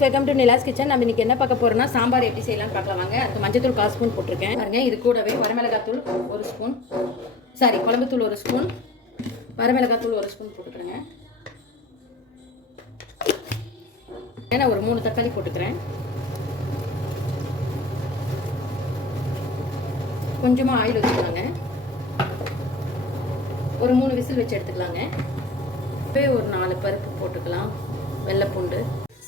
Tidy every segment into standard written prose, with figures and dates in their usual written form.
Guys, welcome to Nila's kitchen. நம்ம இன்றைக்கி என்ன பார்க்க போகிறோம்னா சாம்பார் எப்படி செய்யலாம்னு பார்க்கலாம் வாங்க. அதுக்கு மஞ்சத்தூள் 1/4 ஸ்பூன் போட்டிருக்கேன் பாருங்க. இது கூடவே வரமிளகாத்தூள் 1 ஸ்பூன், குழம்புத்தூள் 1 ஸ்பூன், வரமிளகாத்தூள் 1 ஸ்பூன் போட்டுக்கிறேங்க. நான் ஒரு 3 தக்காளி போட்டுக்கிறேன். கொஞ்சமாக ஆயில் வச்சுக்கலாங்க. ஒரு 3 விசில் வச்சு எடுத்துக்கலாங்க. இப்போ ஒரு 4 பருப்பு போட்டுக்கலாம். வெள்ளைப்பூண்டு.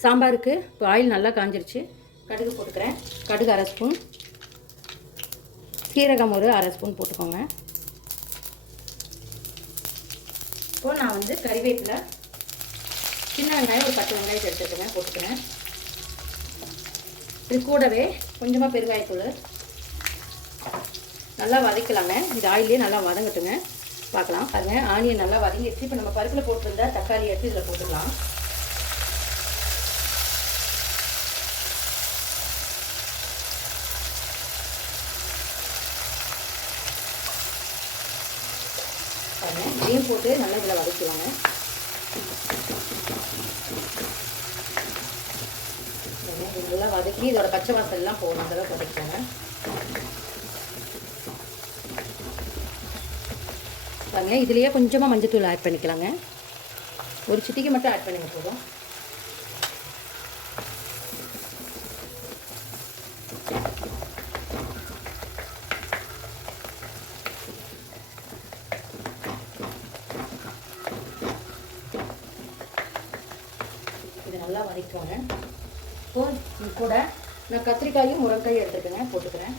சாம்பாருக்கு இப்போ ஆயில் நல்லா காஞ்சிருச்சு. கடுகு போட்டுக்கிறேன். கடுகு 1/2 ஸ்பூன், சீரகம் ஒரு 1/2 ஸ்பூன் போட்டுக்கோங்க. இப்போது நான் வந்து கறிவேப்பிலை, சின்ன வெங்காயம் ஒரு 10 வெங்காயத்தை எடுத்துக்கிறேன், போட்டுக்கிறேன். இது கூடவே கொஞ்சமாக பெருங்காயத்தூள் நல்லா வதக்கலாங்க. இது ஆயிலே நல்லா வதங்கட்டுங்க. பார்க்கலாம் பாருங்கள். ஆனியன் நல்லா வதங்கிடுச்சு. இப்போ நம்ம பருப்பில் போட்டுருந்தா தக்காளி எடுத்து இதில் போட்டுக்கலாம். இதையும் போட்டு நல்லா இதில் வதக்குவாங்க. நல்லா வதக்கி இதோட பச்சை வாசல்லாம் போகணும், அதெல்லாம் வதக்கிக்கோங்க. பாருங்க, இதுலேயே கொஞ்சமாக மஞ்சத்தூள் ஆட் பண்ணிக்கலாங்க. ஒரு சிட்டிக்கு மட்டும் ஆட் பண்ணுங்க போதும். இது நல்லா வதக்குவாங்க. இப்போ கூட நான் கத்திரிக்காயும் முருங்கைக்காயும் எடுத்துக்கேங்க, போட்டுக்கிறேன்.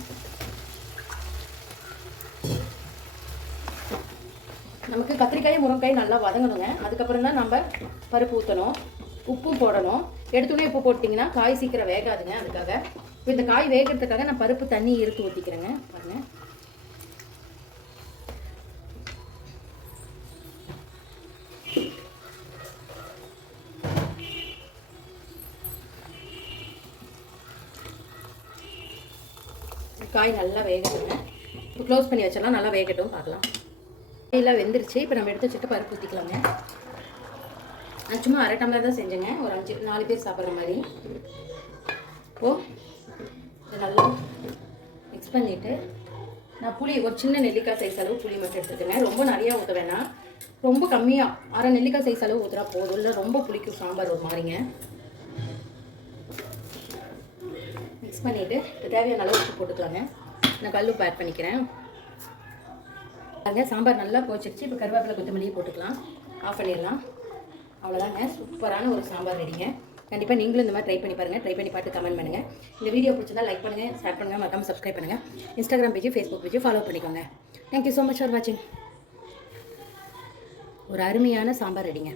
நமக்கு கத்திரிக்காயும் முருங்கைக்காயும் நல்லா வதங்கணுங்க. அதுக்கப்புறம் தான் நம்ம பருப்பு ஊற்றணும், உப்பும் போடணும். எடுத்துனே உப்பு போட்டிங்கன்னா காய் சீக்கிரம் வேகாதுங்க. அதுக்காக இப்போ இந்த காய் வேகிறதுக்காக நான் பருப்பு தண்ணி எடுத்து ஊற்றிக்கிறேங்க. பாருங்கள், காய் நல்லா வேகட்டுங்க. இப்போ க்ளோஸ் பண்ணி வச்சிடலாம், நல்லா வேகட்டும். பார்க்கலாம். காயெல்லாம் வெந்துருச்சு. இப்போ நம்ம எடுத்து வச்சுட்டு பருப்பு ஊற்றிக்கலாங்க. நான் சும்மா 1/2 டம்ளர் தான் செஞ்சேங்க, ஒரு 4 பேர் சாப்பிட்ற மாதிரி. இப்போது இதை நல்லா மிக்ஸ் பண்ணிவிட்டு நான் புளி ஒரு சின்ன நெல்லிக்காய் சைஸ் அளவு புளி மட்டும் எடுத்துக்கேங்க. ரொம்ப நிறையா ஊற்ற வேணாம், ரொம்ப கம்மியாக 1/2 நெல்லிக்காய் சைஸ் அளவு ஊற்றுறா போதும். இல்லை ரொம்ப புளிக்கும் சாம்பார் ஒரு மாதிரிங்க. மிக்ஸ் பண்ணிவிட்டு தேவையான அளவு உப்பு போட்டுக்கலாங்க. நான் கல் உப்பு ஆட் பண்ணிக்கிறேன். அங்கே சாம்பார் நல்லா போச்சிருச்சு. இப்போ கருவேப்பிலை கொத்தமல்லியை போட்டுக்கலாம். ஆஃப் பண்ணிடலாம். அவ்வளோதாங்க, சூப்பரான ஒரு சாம்பார் ரெடிங்க. கண்டிப்பாக நீங்களும் இந்த மாதிரி ட்ரை பண்ணி பாருங்கள். ட்ரை பண்ணி பார்த்து கமெண்ட் பண்ணுங்கள். இந்த வீடியோ பிடிச்சிருந்தா லைக் பண்ணுங்கள், ஷேர் பண்ணுங்கள், மறக்காமல் சப்ஸ்கிரைப் பண்ணுங்கள். Instagram page, Facebook page follow பண்ணிக்கோங்க. தேங்க்யூ ஸோ மச் ஃபார் வாட்சிங். ஒரு அருமையான சாம்பார் ரெடிங்க.